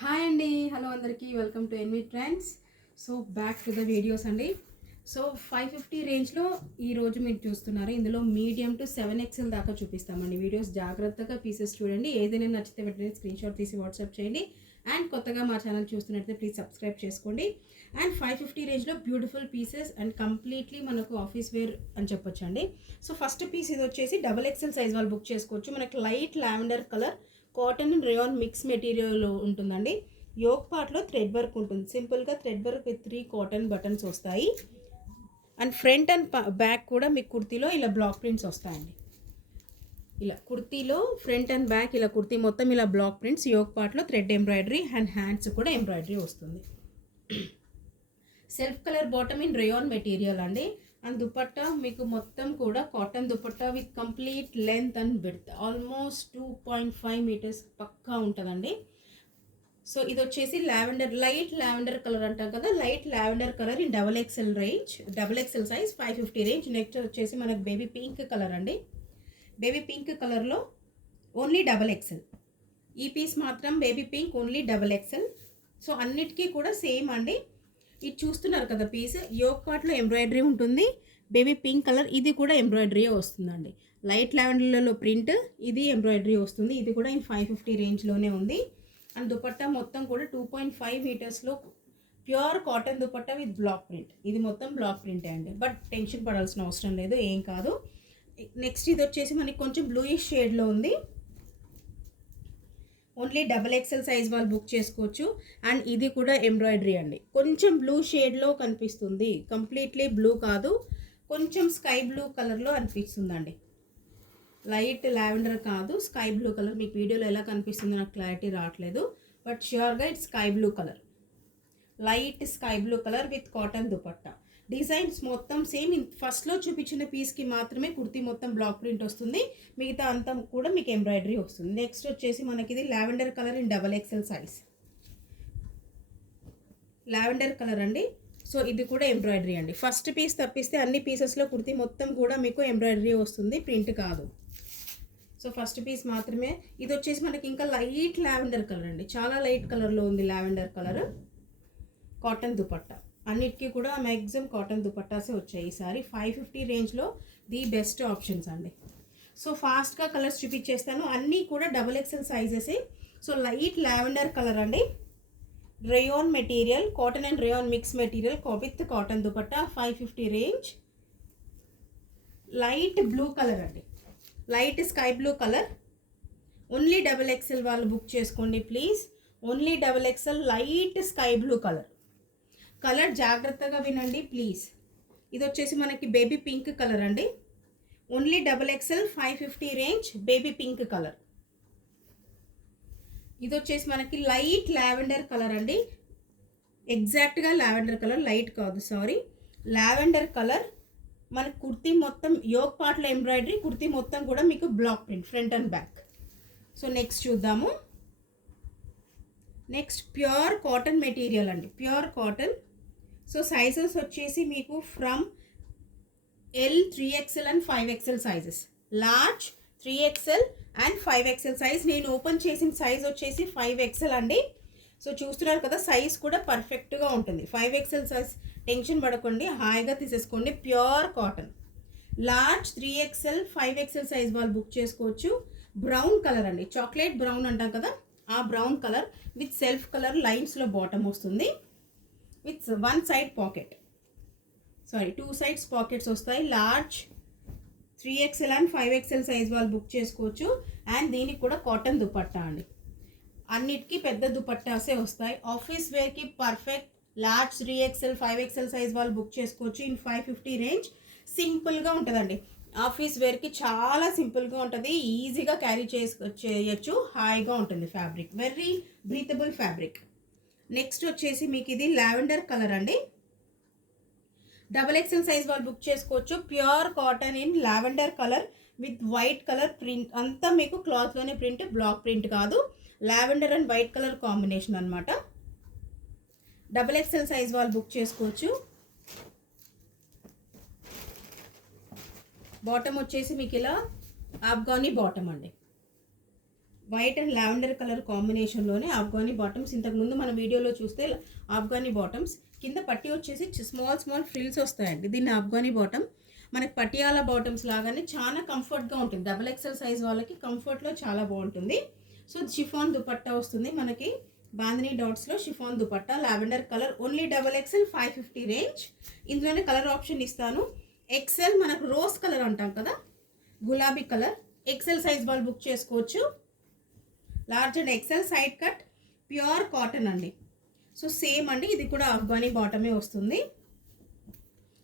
Hi అండి, hello అందరికీ, welcome to NV trends. So back to the videos అండి. So 550 రేంజ్లో ఈరోజు మీరు చూస్తున్నారు. ఇందులో మీడియం టు 7XL దాకా చూపిస్తామండి. వీడియోస్ జాగ్రత్తగా పీసెస్ చూడండి. ఏదైనా నచ్చితే వెంటనే స్క్రీన్ షాట్ తీసి వాట్సాప్ చేయండి. అండ్ కొత్తగా మా ఛానల్ చూస్తున్నట్లయితే ప్లీజ్ సబ్స్క్రైబ్ చేసుకోండి. అండ్ 550 రేంజ్లో బ్యూటిఫుల్ పీసెస్ అండ్ కంప్లీట్లీ మనకు ఆఫీస్ వేర్ అని చెప్పొచ్చు అండి. సో ఫస్ట్ పీస్ ఇది వచ్చేసి XXL సైజ్ వాళ్ళు బుక్ చేసుకోవచ్చు. మనకి light lavender colour cotton and rayon mix material ఉంటుందండి. యోక్ పార్ట్లో థ్రెడ్ వర్క్ ఉంటుంది. సింపుల్గా thread work with 3 cotton buttons వస్తాయి. అండ్ ఫ్రంట్ అండ్ బ్యాక్ కూడా మీకు కుర్తీలో ఇలా బ్లాక్ ప్రింట్స్ వస్తాయండి. ఇలా కుర్తీలో ఫ్రంట్ అండ్ బ్యాక్ ఇలా కుర్తీ మొత్తం ఇలా బ్లాక్ ప్రింట్స్, యోక్ పార్ట్లో థ్రెడ్ ఎంబ్రాయిడరీ అండ్ హ్యాండ్స్ కూడా ఎంబ్రాయిడరీ వస్తుంది. Self colour bottom in rayon material అండి. అండ్ దుపట్టా మీకు మొత్తం కూడా cotton dupatta with complete length and width almost 2.5 metres పక్కా ఉంటుందండి. సో ఇది వచ్చేసి లావెండర్, లైట్ లావెండర్ కలర్ అంటాం కదా, light lavender colour in XXL range, XXL size 550 range. Next వచ్చేసి మనకు బేబీ పింక్ కలర్ అండి. బేబీ పింక్ కలర్లో ఓన్లీ XXL. ఈ పీస్ మాత్రం baby pink only XXL. So అన్నిటికీ కూడా సేమ్ అండి. ఇది చూస్తున్నారు కదా పీస్, యోక్ పార్ట్లో ఎంబ్రాయిడరీ ఉంటుంది. బేబీ పింక్ కలర్ ఇది కూడా ఎంబ్రాయిడరీ వస్తుందండి. లైట్ లావెండర్లలో ప్రింట్, ఇది ఎంబ్రాయిడరీ వస్తుంది. ఇది కూడా ఇన్ 550 రేంజ్లోనే ఉంది. అండ్ దుపట్టా మొత్తం కూడా 2.5 మీటర్స్లో pure cotton dupatta with block print. ఇది మొత్తం బ్లాక్ ప్రింటే అండి, బట్ టెన్షన్ పడాల్సిన అవసరం లేదు, ఏం కాదు. నెక్స్ట్ ఇది వచ్చేసి మనకి కొంచెం బ్లూయిష్ షేడ్లో ఉంది. ఓన్లీ XXL సైజ్ వాళ్ళు బుక్ చేసుకోవచ్చు. అండ్ ఇది కూడా ఎంబ్రాయిడరీ అండి. కొంచెం బ్లూ షేడ్లో కనిపిస్తుంది, కంప్లీట్లీ బ్లూ కాదు, కొంచెం స్కై బ్లూ కలర్లో అనిపిస్తుందండి. లైట్ లావెండర్ కాదు, స్కై బ్లూ కలర్. మీకు వీడియోలో ఎలా కనిపిస్తుందో నాకు క్లారిటీ రావట్లేదు, బట్ ష్యూర్గా it's sky blue colour, light sky blue colour with cotton dupatta. Designs మొత్తం సేమ్. ఫస్ట్లో చూపించిన పీస్కి మాత్రమే కుర్తీ మొత్తం బ్లాక్ ప్రింట్ వస్తుంది, మిగతా అంతా కూడా మీకు ఎంబ్రాయిడరీ వస్తుంది. నెక్స్ట్ వచ్చేసి మనకి ఇది lavender colour in XXL size, lavender colour అండి. సో ఇది కూడా ఎంబ్రాయిడరీ అండి. ఫస్ట్ పీస్ తప్పిస్తే అన్ని పీసెస్లో కుర్తీ మొత్తం కూడా మీకు ఎంబ్రాయిడరీ వస్తుంది, ప్రింట్ కాదు. సో ఫస్ట్ పీస్ మాత్రమే. ఇది వచ్చేసి మనకి ఇంకా లైట్ లావెండర్ కలర్ అండి, చాలా లైట్ కలర్లో ఉంది లావెండర్ కలర్. కాటన్ దుపట్టా అన్నిటికీ కూడా మ్యాక్సిమం కాటన్ దుపట్టాసే వచ్చాయి ఈసారి. 550 రేంజ్లో ది బెస్ట్ ఆప్షన్స్ అండి. సో ఫాస్ట్గా కలర్స్ చూపించేస్తాను, అన్నీ కూడా XXL సైజెసే. సో లైట్ లావెండర్ కలర్ అండి, rayon material, cotton and rayon mix material with cotton dupatta, 550 range. Light blue colour అండి, light sky blue colour. Only XXL వాళ్ళు బుక్ చేసుకోండి please. Only XXL light sky blue colour. Colour జాగ్రత్తగా వినండి please. ఇది వచ్చేసి మనకి baby pink colour అండి. Only XXL 550 range, baby pink colour. ఇది వచ్చేసి మనకి లైట్ లావెండర్ కలర్ అండి. ఎగ్జాక్ట్గా లావెండర్ కలర్, లైట్ కాదు సారీ, లావెండర్ కలర్. మనకి కుర్తీ మొత్తం యోక్ పార్ట్లో ఎంబ్రాయిడరీ, కుర్తీ మొత్తం కూడా మీకు block print front and back. So next చూద్దాము. నెక్స్ట్ ప్యూర్ కాటన్ మెటీరియల్ అండి, ప్యూర్ కాటన్. సో సైజెస్ వచ్చేసి మీకు from L 3XL and 5XL sizes. Large 3XL and 5XL size. నేను ఓపెన్ చేసిన సైజ్ వచ్చేసి 5XL అండి. సో చూస్తున్నారు కదా, సైజ్ కూడా పర్ఫెక్ట్గా ఉంటుంది. 5XL సైజ్ టెన్షన్ పడకండి, హాయిగా తీసేసుకోండి. Pure cotton, large 3XL 5XL size వాళ్ళు బుక్ చేసుకోవచ్చు. బ్రౌన్ కలర్ అండి, చాక్లెట్ బ్రౌన్ అంటాం కదా, ఆ brown colour with self colour లైన్స్లో బాటమ్ వస్తుంది, with 1 side pocket, sorry 2 sides pockets వస్తాయి. Large 3XL and 5XL size వాళ్ళు బుక్ చేసుకోవచ్చు. అండ్ దీనికి కూడా కాటన్ దుపట్టా అండి. అన్నిటికీ పెద్ద దుపట్టాసే వస్తాయి. ఆఫీస్ వేర్కి perfect. Large 3XL 5XL size వాళ్ళు బుక్ చేసుకోవచ్చు ఇన్ 550 రేంజ్. సింపుల్గా ఉంటుందండి, ఆఫీస్ వేర్కి చాలా సింపుల్గా ఉంటుంది, ఈజీగా క్యారీ చేయొచ్చు, హాయిగా ఉంటుంది. Fabric very breathable fabric. Next వచ్చేసి మీకు ఇది లావెండర్ కలర్ అండి. XXL సైజ్ వాళ్ళు బుక్ చేసుకోవచ్చు. Pure cotton in lavender colour with white colour print. అంతా మీకు క్లాత్లోనే ప్రింట్, బ్లాక్ ప్రింట్ కాదు. Lavender and white colour combination అనమాట. XXL సైజ్ వాళ్ళు బుక్ చేసుకోవచ్చు. బాటమ్ వచ్చేసి మీకు ఇలా ఆఫ్ఘనీ బాటమ్ అండి. వైట్ అండ్ లావెండర్ కలర్ కాంబినేషన్లోనే ఆఫ్ఘనీ బాటమ్స్. ఇంతకుముందు మన వీడియోలో చూస్తే ఆఫ్ఘనీ బాటమ్స్ కింద పట్టి వచ్చేసి స్మాల్ ఫ్రిల్స్ వస్తాయండి. దీన్ని ఆఫ్ఘనీ బాటమ్ మనకి పటియాలా బాటమ్స్ లాగానే చాలా కంఫర్ట్గా ఉంటుంది. డబుల్ ఎక్సెల్ సైజ్ వాళ్ళకి కంఫర్ట్లో చాలా బాగుంటుంది. సో షిఫాన్ దుపట్టా వస్తుంది మనకి, బాందినీ డాట్స్లో chiffon dupatta, lavender colour, only double XL 550 range. ఇందులోనే కలర్ ఆప్షన్ ఇస్తాను. ఎక్సెల్ మనకు రోజ్ కలర్ అంటాం కదా, గులాబీ కలర్, ఎక్సెల్ సైజ్ వాళ్ళు బుక్ చేసుకోవచ్చు. Large and XL, side cut, pure cotton అండి. సో సేమ్ అండి, ఇది కూడా ఆఫ్ఘనీ బాటమే వస్తుంది.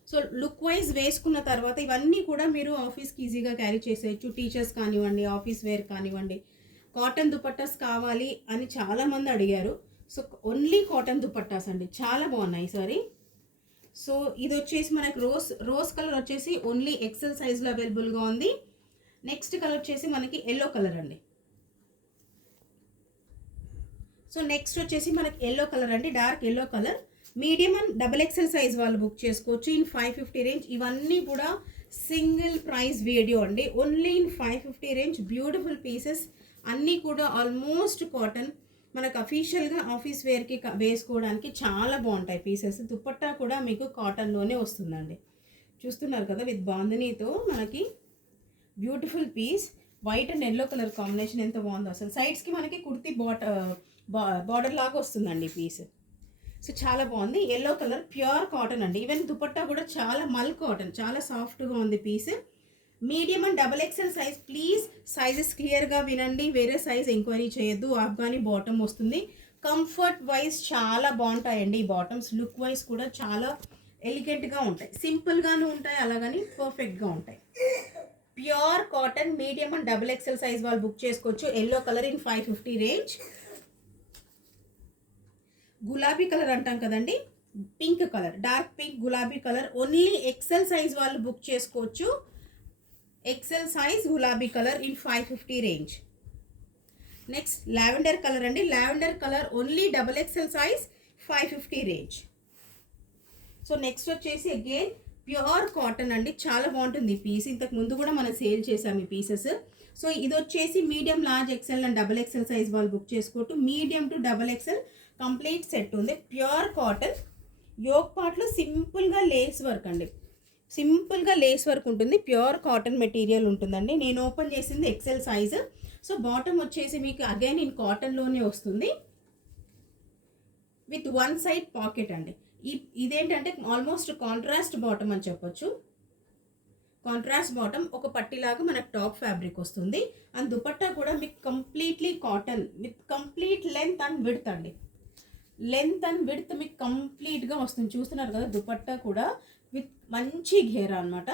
సో లుక్ వైజ్ వేసుకున్న తర్వాత ఇవన్నీ కూడా మీరు ఆఫీస్కి ఈజీగా క్యారీ చేసేయచ్చు. టీచర్స్ కానివ్వండి, ఆఫీస్ వేర్ కానివ్వండి. కాటన్ దుపట్టాస్ కావాలి అని చాలామంది అడిగారు. సో ఓన్లీ కాటన్ దుపట్టాస్ అండి, చాలా బాగున్నాయి సారీ. సో ఇది వచ్చేసి మనకు రోజ్ కలర్ వచ్చేసి ఓన్లీ ఎక్సెల్ సైజ్లో అవైలబుల్గా ఉంది. నెక్స్ట్ కలర్ వచ్చేసి మనకి ఎల్లో కలర్ అండి. సో నెక్స్ట్ వచ్చేసి మనకి ఎల్లో కలర్ అండి, dark yellow colour. Medium and double XL size వాళ్ళు బుక్ చేసుకోవచ్చు ఇన్ 550 రేంజ్. ఇవన్నీ కూడా సింగిల్ ప్రైస్ వీడియో అండి, only in 550 range. Beautiful pieces అన్నీ కూడా ఆల్మోస్ట్ కాటన్, మనకు అఫీషియల్గా ఆఫీస్ వేర్కి వేసుకోవడానికి చాలా బాగుంటాయి పీసెస్. దుపట్టా కూడా మీకు కాటన్లోనే వస్తుందండి. చూస్తున్నారు కదా, విత్ బాందినీతో మనకి beautiful piece. White and yellow colour combination ఎంత బాగుందో అసలు. సైడ్స్కి మనకి కుర్తీ బార్డర్ లాగా వస్తుందండి పీస్. సో చాలా బాగుంది. ఎల్లో కలర్ ప్యూర్ కాటన్ అండి. ఈవెన్ దుపట్టా కూడా చాలా మల్ కాటన్, చాలా సాఫ్ట్గా ఉంది piece. Medium and double XL size. Please sizes క్లియర్గా వినండి, వేరే సైజ్ ఎంక్వైరీ చేయొద్దు. ఆఫ్ఘనీ బాటమ్ వస్తుంది. కంఫర్ట్ వైజ్ చాలా బాగుంటాయండి ఈ బాటమ్స్. లుక్ వైజ్ కూడా చాలా ఎలిగెంట్గా ఉంటాయి, సింపుల్గానే ఉంటాయి, అలాగని పర్ఫెక్ట్గా ఉంటాయి. Pure cotton, medium and double XL size వాళ్ళు బుక్ చేసుకోవచ్చు. Yellow colour in 550 range. గులాబీ కలర్ అంటాం కదండి, పింక్ కలర్, డార్క్ పింక్ గులాబీ కలర్, ఓన్లీ ఎక్సెల్ సైజ్ వాళ్ళు బుక్ చేసుకోవచ్చు. ఎక్సెల్ సైజ్ గులాబీ colour in 550 range. Next lavender colour అండి, lavender colour only double XL size 550 range. So next వచ్చేసి again pure cotton అండి, చాలా బాగుంటుంది ఈ పీస్. ఇంతకు ముందు కూడా మనం సేల్ చేసాం ఈ పీసెస్. సో ఇది వచ్చేసి medium, large, XL and double XL size వాళ్ళు బుక్ చేసుకోవచ్చు. Medium to double XL complete set ఉంది. ప్యూర్ కాటన్, యోక్ పార్ట్లో సింపుల్గా లేస్ వర్క్ అండి, సింపుల్గా లేస్ వర్క్ ఉంటుంది. ప్యూర్ కాటన్ మెటీరియల్ ఉంటుందండి. నేను ఓపెన్ చేసింది ఎక్సెల్ సైజ్. సో బాటమ్ వచ్చేసి మీకు అగైన్ ఇన్ కాటన్లోనే వస్తుంది విత్ వన్ సైడ్ పాకెట్ అండి. ఇదేంటంటే ఆల్మోస్ట్ కాంట్రాస్ట్ బాటమ్ అని చెప్పొచ్చు. కాంట్రాస్ట్ బాటమ్, ఒక పట్టిలాగా మనకు టాప్ ఫ్యాబ్రిక్ వస్తుంది. అండ్ దుపట్టా కూడా మీకు completely cotton with complete length and width అండి. లెంత్ అండ్ విడ్త్ మీకు కంప్లీట్గా వస్తుంది. చూస్తున్నారు కదా, దుపట్టా కూడా విత్ మంచి ఘేరా అనమాట.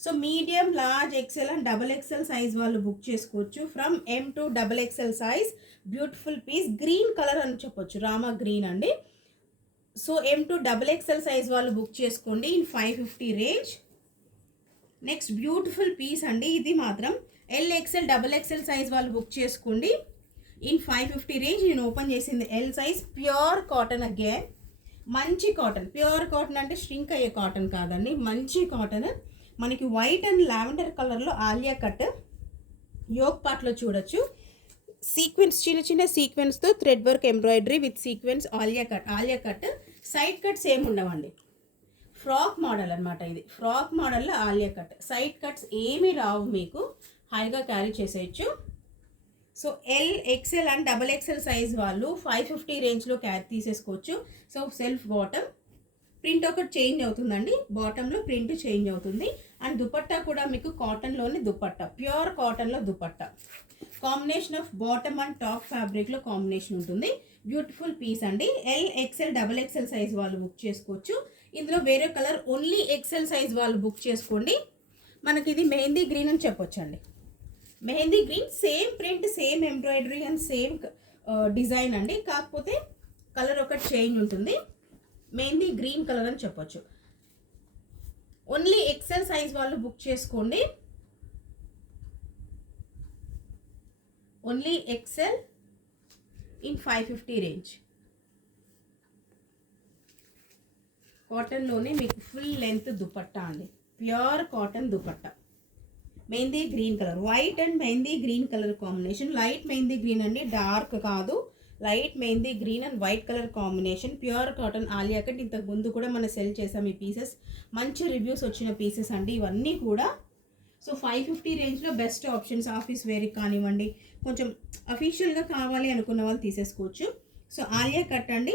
So medium, large, XL and double XL size వాళ్ళు బుక్ చేసుకోవచ్చు. From M to double XL size. Beautiful piece, green colour అని చెప్పొచ్చు, రామా గ్రీన్ అండి. So M to double XL size వాళ్ళు బుక్ చేసుకోండి in 550 range. Next beautiful piece అండి, ఇది మాత్రం L, XL, double XL size వాళ్ళు బుక్ చేసుకోండి ఇన్ 550 రేంజ్. నేను ఓపెన్ చేసింది L size. Pure cotton again, మంచి కాటన్. ప్యూర్ కాటన్ అంటే స్ట్రింక్ అయ్యే కాటన్ కాదండి, మంచి కాటన్. మనకి వైట్ అండ్ లావెండర్ కలర్లో ఆలియా కట్, యోక్ పార్ట్లో చూడొచ్చు. సీక్వెన్స్, చిన్న చిన్న సీక్వెన్స్తో thread work embroidery with sequence Alia cut. Side cuts ఏమి ఉండవండి, ఫ్రాక్ మోడల్ అనమాట ఇది. ఫ్రాక్ మోడల్లో ఆలియా కట్, సైడ్ కట్స్ ఏమీ రావు, మీకు హాయిగా క్యారీ చేసేయచ్చు. So L, XL and double XL size వాళ్ళు 550 రేంజ్లో క్యారీ తీసేసుకోవచ్చు. సో సెల్ఫ్ బాటమ్, ప్రింట్ ఒకటి చేంజ్ అవుతుందండి, బాటంలో ప్రింట్ చేంజ్ అవుతుంది. అండ్ దుపట్టా కూడా మీకు కాటన్లోనే దుపట్టా, ప్యూర్ కాటన్లో dupatta. Combination of bottom and top ఫ్యాబ్రిక్లో కాంబినేషన్ ఉంటుంది. బ్యూటిఫుల్ పీస్ అండి. L, XL, double XL size వాళ్ళు బుక్ చేసుకోవచ్చు. ఇందులో వేరే కలర్ ఓన్లీ ఎక్సెల్ సైజ్ వాళ్ళు బుక్ చేసుకోండి. మనకి ఇది మెహందీ గ్రీన్ అని చెప్పొచ్చండి. Mehndi green, same print, same embroidery and same design అండి, కాకపోతే కలర్ ఒకటి చేంజ్ ఉంటుంది. మెహందీ గ్రీన్ కలర్ అని చెప్పొచ్చు. ఓన్లీ ఎక్సెల్ సైజ్ వాళ్ళు బుక్ చేసుకోండి. Only XL in 550 range. కాటన్లోనే మీకు ఫుల్ లెంత్ దుపట్టా అండి, pure cotton dupatta. Mehndi green colour, white and mehndi green colour combination. Light mehndi green అండి, డార్క్ కాదు, light mehndi green and white colour combination. Pure cotton Alia cut. ఇంతకు ముందు కూడా మనం సెల్ చేసాం ఈ పీసెస్, మంచి రివ్యూస్ వచ్చిన పీసెస్ అండి ఇవన్నీ కూడా. సో 550 రేంజ్లో బెస్ట్ ఆప్షన్స్. ఆఫీస్ వేర్కి కానివ్వండి, కొంచెం అఫీషియల్గా కావాలి అనుకున్న వాళ్ళు తీసేసుకోవచ్చు. సో ఆలియా కట్ అండి.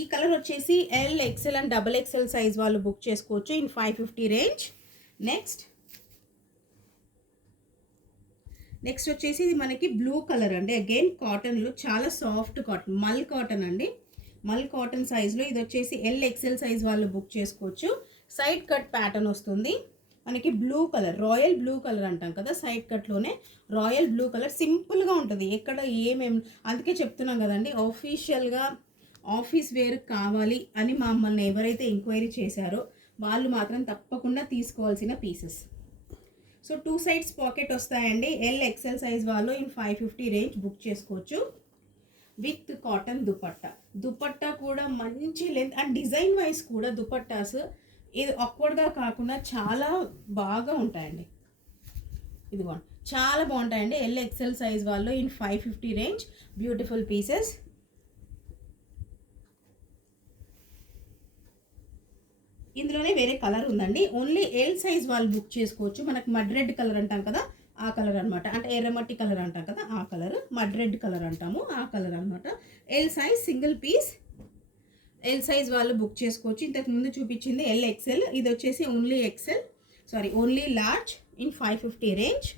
ఈ కలర్ వచ్చేసి L, XL and double XL size వాళ్ళు బుక్ చేసుకోవచ్చు ఇన్ 550 రేంజ్. నెక్స్ట్ వచ్చేసి ఇది మనకి బ్లూ కలర్ అండి. అగైన్ కాటన్లో చాలా సాఫ్ట్ కాటన్, మల్ కాటన్ అండి. మల్ కాటన్ సైజ్లో ఇది వచ్చేసి ఎల్, ఎక్సెల్ సైజ్ వాళ్ళు బుక్ చేసుకోవచ్చు. సైడ్ కట్ ప్యాటర్న్ వస్తుంది మనకి. Blue colour, royal blue colour అంటాం కదా, సైడ్ కట్లోనే రాయల్ బ్లూ కలర్. సింపుల్గా ఉంటుంది, ఎక్కడ అందుకే చెప్తున్నాం కదండి, ఆఫీషియల్గా ఆఫీస్ వేర్ కావాలి అని మమ్మల్ని ఎవరైతే ఎంక్వైరీ చేశారో వాళ్ళు మాత్రం తప్పకుండా తీసుకోవాల్సిన పీసెస్. సో 2 సైడ్స్ పాకెట్ వస్తాయండి. ఎల్, ఎక్సెల్ సైజ్ వాళ్ళు ఇన్ 550 రేంజ్ బుక్ చేసుకోవచ్చు విత్ కాటన్ దుపట్టా. దుపట్టా కూడా మంచి లెంత్ అండ్ డిజైన్ వైజ్ కూడా దుపట్టాస్ ఇది ఆక్వర్డ్గా కాకుండా చాలా బాగా ఉంటాయండి. ఇదిగోండి, చాలా బాగుంటాయండి. ఎల్, ఎక్సెల్ సైజ్ వాళ్ళు ఇన్ 550 రేంజ్ బ్యూటిఫుల్ పీసెస్. ఇందులోనే వేరే కలర్ ఉందండి. ఓన్లీ ఎల్ సైజ్ వాళ్ళు బుక్ చేసుకోవచ్చు. మనకు మడ్ రెడ్ కలర్ అంటాం కదా, ఆ కలర్ అనమాట. అంటే ఎర్రమట్టి కలర్ అంటాం కదా, ఆ కలర్. మడ్ రెడ్ కలర్ అంటాము, ఆ కలర్ అనమాట. L size single piece L size వాళ్ళు బుక్ చేసుకోవచ్చు. ఇంతకు ముందు చూపించింది ఎల్, ఎక్సెల్. ఇది వచ్చేసి only large in 550 range.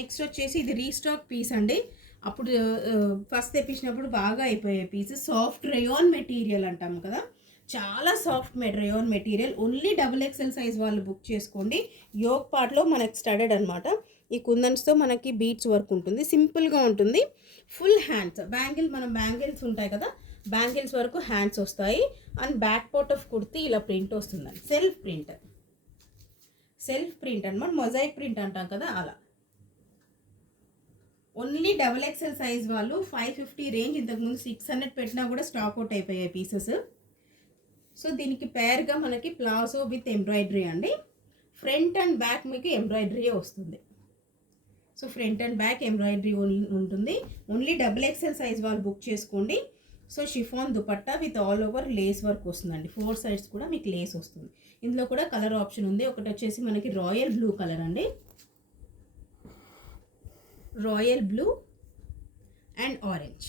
Next వచ్చేసి ఇది రీస్టాక్ పీస్ అండి. అప్పుడు ఫస్ట్ తెప్పించినప్పుడు బాగా అయిపోయే పీస్. సాఫ్ట్ రేయాన్ మెటీరియల్ అంటాము కదా, చాలా soft rayon material. Only double XL size వాళ్ళు బుక్ చేసుకోండి. యోక్ పార్ట్లో మనకి స్టడెడ్ అనమాట. ఈ కుందన్స్తో మనకి బీట్స్ వర్క్ ఉంటుంది, సింపుల్గా ఉంటుంది. ఫుల్ హ్యాండ్స్, బ్యాంగిల్స్ ఉంటాయి కదా, బ్యాంగిల్స్ వరకు హ్యాండ్స్ వస్తాయి. And back part of kurti ఇలా ప్రింట్ వస్తుందండి. సెల్ఫ్ ప్రింట్ అనమాట, మొజాయిక్ ప్రింట్ అంటాం కదా అలా. ఓన్లీ డబల్ ఎక్సెల్ సైజ్ వాళ్ళు 550 రేంజ్. ఇంతకుముందు 600 పెట్టినా కూడా స్టాక్ అవుట్ అయిపోయాయి పీసెస్. సో దీనికి పేర్గా మనకి ప్లాజో విత్ ఎంబ్రాయిడరీ అండి. ఫ్రంట్ అండ్ బ్యాక్ మీకు ఎంబ్రాయిడరీ వస్తుంది. So front and back embroidery ఉంటుంది. ఓన్లీ డబుల్ ఎక్సెల్ సైజ్ వాళ్ళు బుక్ చేసుకోండి. So chiffon dupatta with all over lace work వస్తుందండి. 4 సైడ్స్ కూడా మీకు లేస్ వస్తుంది. ఇందులో కూడా కలర్ ఆప్షన్ ఉంది. ఒకటి వచ్చేసి మనకి రాయల్ బ్లూ కలర్ అండి, royal blue and orange.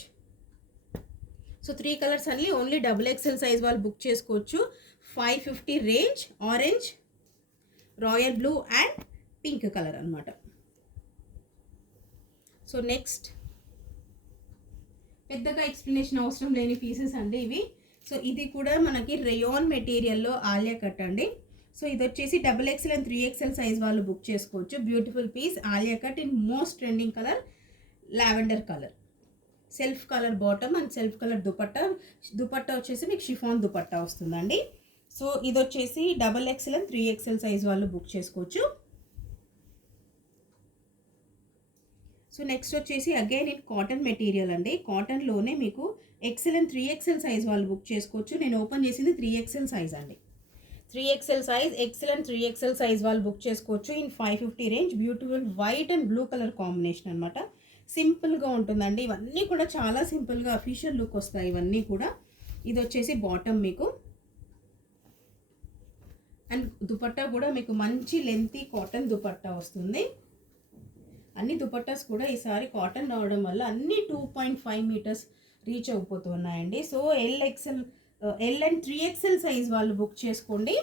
So 3 colours అన్ని ఓన్లీ డబుల్ ఎక్సెల్ సైజ్ వాళ్ళు బుక్ చేసుకోవచ్చు. 550 range. Orange, royal blue and pink colour అనమాట. సో నెక్స్ట్ పెద్దగా ఎక్స్ప్లెనేషన్ అవసరం లేని పీసెస్ అండి ఇవి. సో ఇది కూడా మనకి రేయాన్ మెటీరియల్లో ఆలియా కట్ అండి. సో ఇది వచ్చేసి double XL and 3XL size వాళ్ళు బుక్ చేసుకోవచ్చు. Beautiful piece Alia cut in most trending colour lavender colour. Self colour bottom and self colour dupatta వచ్చేసి మీకు షిఫాన్ దుపట్టా వస్తుందండి. సో ఇది వచ్చేసి double XL and 3XL size వాళ్ళు బుక్ చేసుకోవచ్చు. సో నెక్స్ట్ వచ్చేసి అగైన్ ఇన్ కాటన్ మెటీరియల్ అండి. కాటన్లోనే మీకు ఎక్సెల్ అండ్ 3XL సైజ్ వాళ్ళు బుక్ చేసుకోవచ్చు. నేను ఓపెన్ చేసింది 3XL సైజ్ అండి. 3XL size, XL and 3XL size వాళ్ళు బుక్ చేసుకోవచ్చు in 550 range. Beautiful white and blue colour combination అనమాట. సింపుల్గా ఉంటుందండి. ఇవన్నీ కూడా చాలా సింపుల్గా అఫీషియల్ లుక్ వస్తాయి ఇవన్నీ కూడా. ఇది వచ్చేసి బాటమ్ మీకు, అండ్ దుపట్టా కూడా మీకు మంచి లెంతీ కాటన్ దుపట్టా వస్తుంది. అన్ని దుపట్టాస్ కూడా ఈసారి కాటన్ రావడం వల్ల అన్ని 2.5 మీటర్స్ రీచ్ అయిపోతున్నాయండి. So L and 3XL size వాళ్ళు బుక్ చేసుకోండి.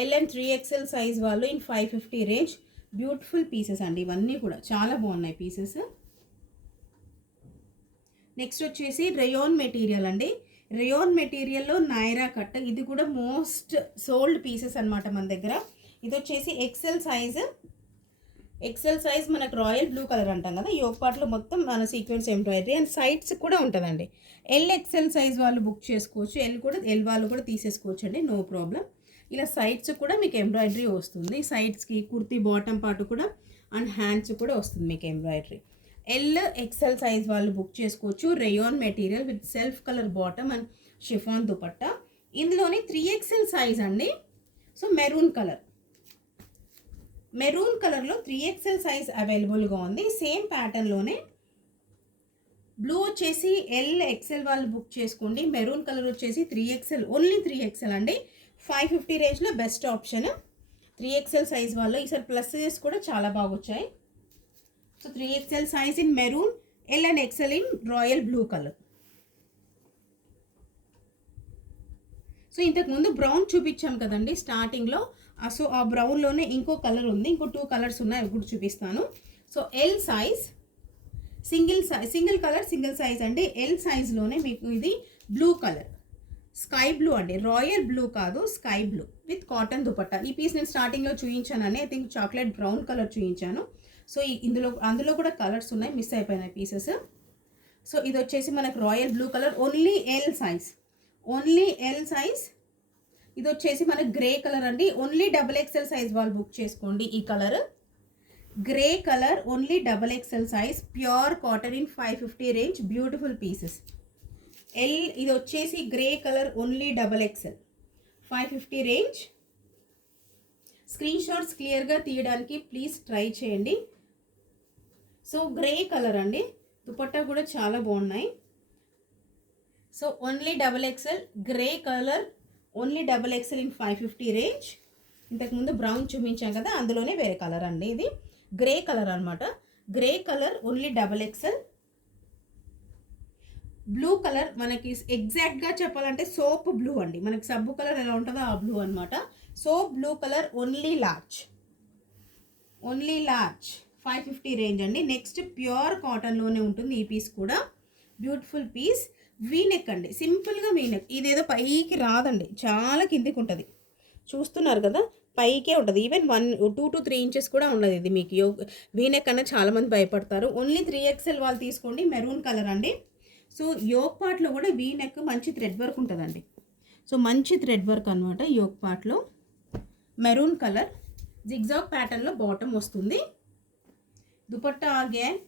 ఎల్ అండ్ 3XL సైజ్ వాళ్ళు ఇన్ 550 రేంజ్. బ్యూటిఫుల్ పీసెస్ అండి ఇవన్నీ కూడా, చాలా బాగున్నాయి పీసెస్. నెక్స్ట్ వచ్చేసి రేయాన్ మెటీరియల్ అండి. రేయాన్ మెటీరియల్లో నైరా కట్, ఇది కూడా మోస్ట్ సోల్డ్ పీసెస్ అనమాట మన దగ్గర. ఇది వచ్చేసి ఎక్సెల్ సైజ్ మనకు రాయల్ బ్లూ కలర్ అంటాం కదా, యోగ్ పార్ట్లో మొత్తం మన సీక్వెన్స్ ఎంబ్రాయిడరీ అండ్ సైడ్స్ కూడా ఉంటుందండి. XL సైజ్ వాళ్ళు బుక్ చేసుకోవచ్చు. ఎల్ వాళ్ళు కూడా తీసేసుకోవచ్చు అండి, నో ప్రాబ్లం. ఇలా సైడ్స్ కూడా మీకు ఎంబ్రాయిడరీ వస్తుంది. సైడ్స్కి కుర్తీ బాటమ్ పార్ట్ కూడా అండ్ హ్యాండ్స్ కూడా వస్తుంది మీకు ఎంబ్రాయిడరీ. XL సైజ్ వాళ్ళు బుక్ చేసుకోవచ్చు. Rayon material with self colour bottom and chiffon dupatta. ఇందులోని 3XL సైజ్ అండి. సో మెరూన్ కలర్ మెరూన్ కలర్లో 3XL సైజ్ అవైలబుల్గా ఉంది. సేమ్ ప్యాటర్న్లోనే బ్లూ వచ్చేసి XL వాళ్ళు బుక్ చేసుకోండి. మెరూన్ కలర్ వచ్చేసి 3XL, ఓన్లీ 3XL అండి. 550 రేంజ్లో బెస్ట్ ఆప్షన్ 3XL సైజ్ వాళ్ళు. ఈసారి ప్లస్ సైజెస్ కూడా చాలా బాగా వచ్చాయి. So 3XL size in maroon, L and XL in royal blue colour. So ఇంతకుముందు బ్రౌన్ చూపించాం కదండి స్టార్టింగ్లో. సో ఆ బ్రౌన్లోనే ఇంకో కలర్ ఉంది, ఇంకో 2 కలర్స్ ఉన్నాయి, అవి కూడా చూపిస్తాను. So L size single colour single size అండి. L సైజ్లోనే మీకు ఇది బ్లూ కలర్, స్కై బ్లూ అండి, రాయల్ బ్లూ కాదు, sky blue with cotton dupatta. ఈ పీస్ నేను స్టార్టింగ్లో చూపించానని, I think chocolate brown colour చూపించాను. సో అందులో కూడా కలర్స్ ఉన్నాయి, మిస్ అయిపోయినాయి పీసెస్. సో ఇది వచ్చేసి మనకు royal blue colour, only L size. ఇది వచ్చేసి మనకు గ్రే కలర్ అండి, ఓన్లీ XXL సైజ్ వాళ్ళు బుక్ చేసుకోండి. ఈ colour grey colour, only XXL size, pure cotton in 550 range, beautiful pieces. ఇది వచ్చేసి grey colour, only XXL, 550 range. Screen shots క్లియర్గా తీయడానికి ప్లీజ్ ట్రై చేయండి. సో గ్రే కలర్ అండి, దుపట్టా కూడా చాలా బాగున్నాయి. So only XXL, grey colour, only XXL in 550 range. ఇంతకుముందు బ్రౌన్ చూపించాం కదా, అందులోనే వేరే కలర్ అండి. ఇది గ్రే కలర్ అనమాట. Grey colour, only XXL. Blue colour మనకి ఎగ్జాక్ట్గా చెప్పాలంటే సోప్ బ్లూ అండి, మనకి సబ్బు కలర్ ఎలా ఉంటుందో ఆ బ్లూ అనమాట. Soap blue colour, only large, 550 range అండి. నెక్స్ట్ ప్యూర్ కాటన్లోనే ఉంటుంది ఈ పీస్ కూడా, బ్యూటిఫుల్ పీస్. వీనెక్ అండి, సింపుల్గా వీనెక్. ఇదేదో పైకి రాదండి, చాలా కిందికి ఉంటుంది. చూస్తున్నారు కదా, పైకే ఉంటుంది. ఈవెన్ 2 to 3 ఇంచెస్ కూడా ఉండదు ఇది. మీకు వీనెక్ అన్న చాలామంది భయపడతారు. ఓన్లీ 3XL వాళ్ళు తీసుకోండి. మెరూన్ కలర్ అండి. సో యోక్ పార్ట్లో కూడా వీనెక్ మంచి థ్రెడ్ వర్క్ ఉంటుందండి. సో మంచి థ్రెడ్ వర్క్ అనమాట యోక్ పార్ట్లో. మెరూన్ కలర్, జిగ్జాగ్ ప్యాటర్న్లో బాటమ్ వస్తుంది. దుపట్టా అగైన్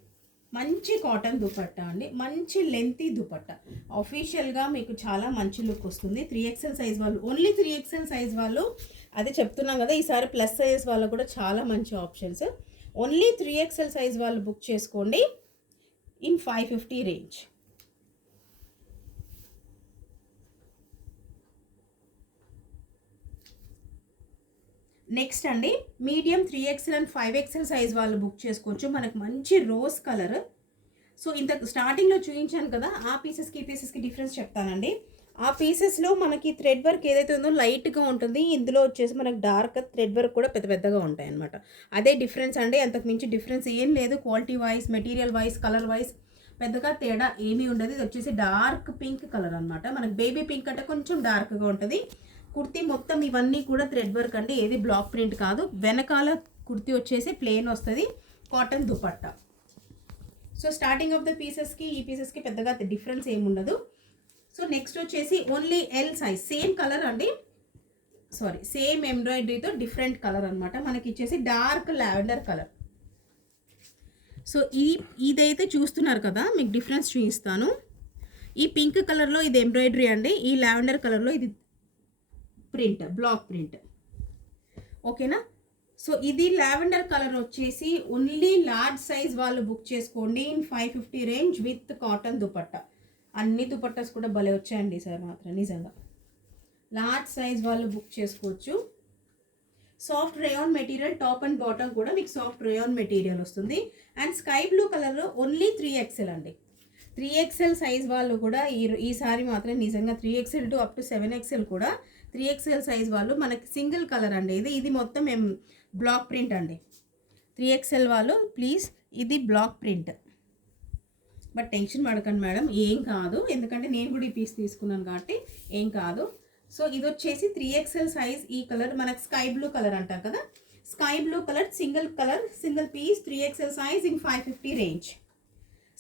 మంచి కాటన్ దుపట్టా అండి, మంచి లెంతీ దుపట్టా. ఆఫీషియల్గా మీకు చాలా మంచి లుక్ వస్తుంది. 3XL సైజ్ వాళ్ళు, ఓన్లీ 3XL సైజ్ వాళ్ళు, అదే చెప్తున్నాం కదా. ఈసారి ప్లస్ సైజ్ వాళ్ళు కూడా చాలా మంచి ఆప్షన్స్. ఓన్లీ 3XL సైజ్ వాళ్ళు బుక్ చేసుకోండి ఇన్ 550 రేంజ్. నెక్స్ట్ అండి, medium 3XL and 5XL size వాళ్ళు బుక్ చేసుకోవచ్చు. మనకు మంచి రోజ్ కలర్. సో ఇంత స్టార్టింగ్లో చూపించాను కదా, ఆ పీసెస్కి డిఫరెన్స్ చెప్తానండి. ఆ పీసెస్లో మనకి థ్రెడ్ వర్క్ ఏదైతే ఉందో లైట్గా ఉంటుంది, ఇందులో వచ్చేసి మనకు డార్క్ థ్రెడ్ వర్క్ కూడా పెద్దగా ఉంటాయి అనమాట. అదే డిఫరెన్స్ అండి, అంతకు మించి డిఫరెన్స్ ఏం లేదు. Quality wise, material wise, colour wise పెద్దగా తేడా ఏమీ ఉండదు. ఇది వచ్చేసి డార్క్ పింక్ కలర్ అనమాట. మనకు బేబీ పింక్ అంటే కొంచెం డార్క్గా ఉంటుంది. కుర్తీ మొత్తం ఇవన్నీ కూడా థ్రెడ్ వర్క్ అండి, ఏది బ్లాక్ ప్రింట్ కాదు. వెనకాల కుర్తీ వచ్చేసి ప్లెయిన్ వస్తుంది, cotton dupatta. So starting of the పీసెస్కి ఈ పీసెస్కి పెద్దగా డిఫరెన్స్ ఏమి ఉండదు. సో నెక్స్ట్ వచ్చేసి only L size, same colour అండి, సేమ్ ఎంబ్రాయిడరీతో డిఫరెంట్ కలర్ అనమాట. మనకి ఇచ్చేసి డార్క్ లావెండర్ కలర్. సో ఇదైతే చూస్తున్నారు కదా, మీకు డిఫరెన్స్ చూపిస్తాను. ఈ పింక్ కలర్లో ఇది ఎంబ్రాయిడరీ అండి, ఈ లావెండర్ కలర్లో ఇది ప్రింట్, బ్లాక్ ప్రింట్. ఓకేనా. సో ఇది లావెండర్ కలర్ వచ్చేసి ఓన్లీ లార్జ్ సైజ్ వాళ్ళు బుక్ చేసుకోండి in 550 range with cotton dupatta. అన్ని దుపట్టాస్ కూడా భలే వచ్చాయండి సార్ మాత్రం, నిజంగా. లార్జ్ సైజ్ వాళ్ళు బుక్ చేసుకోవచ్చు. Soft rayon material, top and bottom కూడా మీకు సాఫ్ట్ రేయాన్ మెటీరియల్ వస్తుంది. అండ్ స్కై బ్లూ కలర్లో ఓన్లీ 3XL అండి. 3XL సైజ్ వాళ్ళు కూడా ఈసారి మాత్రం నిజంగా 3XL to up to 7XL కూడా 3XL సైజ్ వాళ్ళు మనకి సింగిల్ కలర్ అండి. ఇది మొత్తం బ్లాక్ ప్రింట్ అండి. 3XL వాళ్ళు ప్లీజ్, ఇది బ్లాక్ ప్రింట్. బట్ టెన్షన్ పడకండి మేడం, ఏం కాదు, ఎందుకంటే నేను కూడా ఈ పీస్ తీసుకున్నాను కాబట్టి ఏం కాదు. సో ఇది వచ్చేసి 3XL సైజ్. ఈ కలర్ మనకు స్కై బ్లూ కలర్ అంటాం కదా, sky blue colour, single piece, 3XL size in 550 range.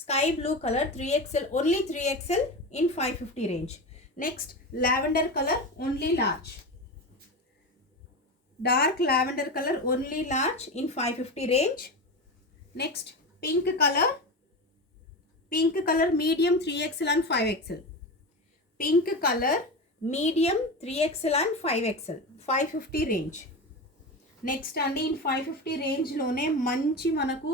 Sky blue colour 3XL, only 3XL in 550 range. Next lavender colour, only large, dark lavender colour, only large in 550 range. Next pink colour medium 3XL and 5XL. పింక్ colour medium 3XL and 5XL, 550 range. Next అండి in 550 రేంజ్లోనే మంచి మనకు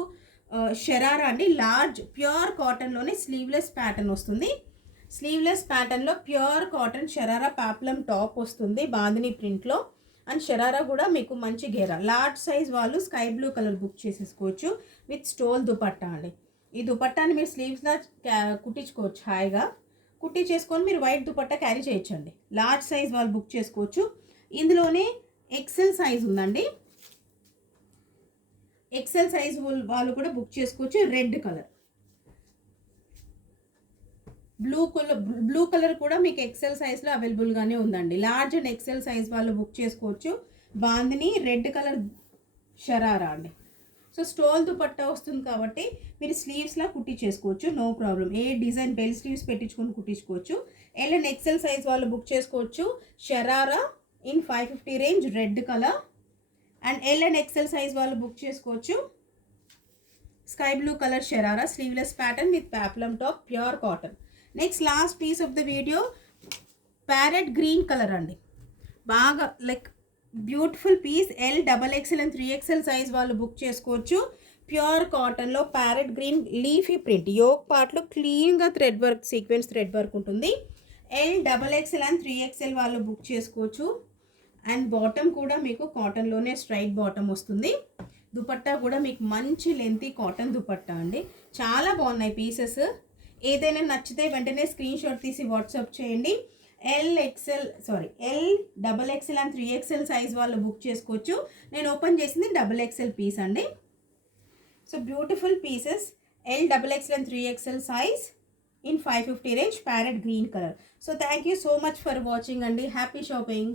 షరారా అండి, large pure కాటన్లోనే sleeveless pattern వస్తుంది. స్లీవ్లెస్ ప్యాటర్న్లో ప్యూర్ కాటన్ షరారా పాప్లం టాప్ వస్తుంది బాందిని ప్రింట్లో. అండ్ షరారా కూడా మీకు మంచి గేరా. లార్జ్ సైజ్ వాళ్ళు స్కై బ్లూ కలర్ బుక్ చేసేసుకోవచ్చు విత్ స్టోల్ దుపట్టా అండి. ఈ దుపట్టాని మీరు స్లీవ్స్లా కుట్టించుకోవచ్చు, హాయిగా కుట్టి చేసుకొని మీరు వైట్ దుపట్టా క్యారీ చేయొచ్చండి. లార్జ్ సైజ్ వాళ్ళు బుక్ చేసుకోవచ్చు. ఇందులోనే ఎక్సెల్ సైజ్ ఉందండి, ఎక్సెల్ సైజ్ వాళ్ళు కూడా బుక్ చేసుకోవచ్చు. రెడ్ కలర్, బ్లూ కలర్ కూడా మీకు ఎక్సెల్ సైజ్లో అవైలబుల్గానే ఉందండి. లార్జ్ అండ్ ఎక్సెల్ సైజ్ వాళ్ళు బుక్ చేసుకోవచ్చు. బాందిని రెడ్ కలర్ షరారా అండి. సో స్టోల్ దుపట్టా వస్తుంది కాబట్టి మీరు స్లీవ్స్లా కుట్టి చేసుకోవచ్చు, నో ప్రాబ్లం. ఏ డిజైన్ బెల్ స్లీవ్స్ పెట్టించుకొని కుట్టించుకోవచ్చు. ఎల్ అండ్ ఎక్సెల్ సైజ్ వాళ్ళు బుక్ చేసుకోవచ్చు. Sharara in 550 range red colour. And L and XL size వాళ్ళు బుక్ చేసుకోవచ్చు. Sky blue colour sharara sleeveless pattern with peplum top pure cotton. Next last piece of the video parrot green colour అండి, బాగా like beautiful piece. L double XL and 3XL size వాళ్ళు book చేసుకోవచ్చు. Pure కాటన్లో parrot green leafy print, yoke పార్ట్లో క్లీన్గా thread work, sequence thread work ఉంటుంది. L double XL and 3XL వాళ్ళు book చేసుకోవచ్చు. అండ్ బాటమ్ కూడా మీకు కాటన్లోనే స్ట్రైట్ బాటమ్ వస్తుంది. దుపట్టా కూడా మీకు మంచి లెంతీ కాటన్ దుపట్టా అండి. చాలా బాగున్నాయి పీసెస్. ఏదైనా నచ్చితే వెంటనే స్క్రీన్ షాట్ తీసి వాట్సాప్ చేయండి. L double XL and 3XL size వాళ్ళు బుక్ చేసుకోవచ్చు. నేను ఓపెన్ చేసింది డబల్ ఎక్సెల్ పీస్ అండి. So beautiful pieces. L double XL and 3XL size in 550 range parrot green colour. So thank you so much for watching అండి. Happy shopping.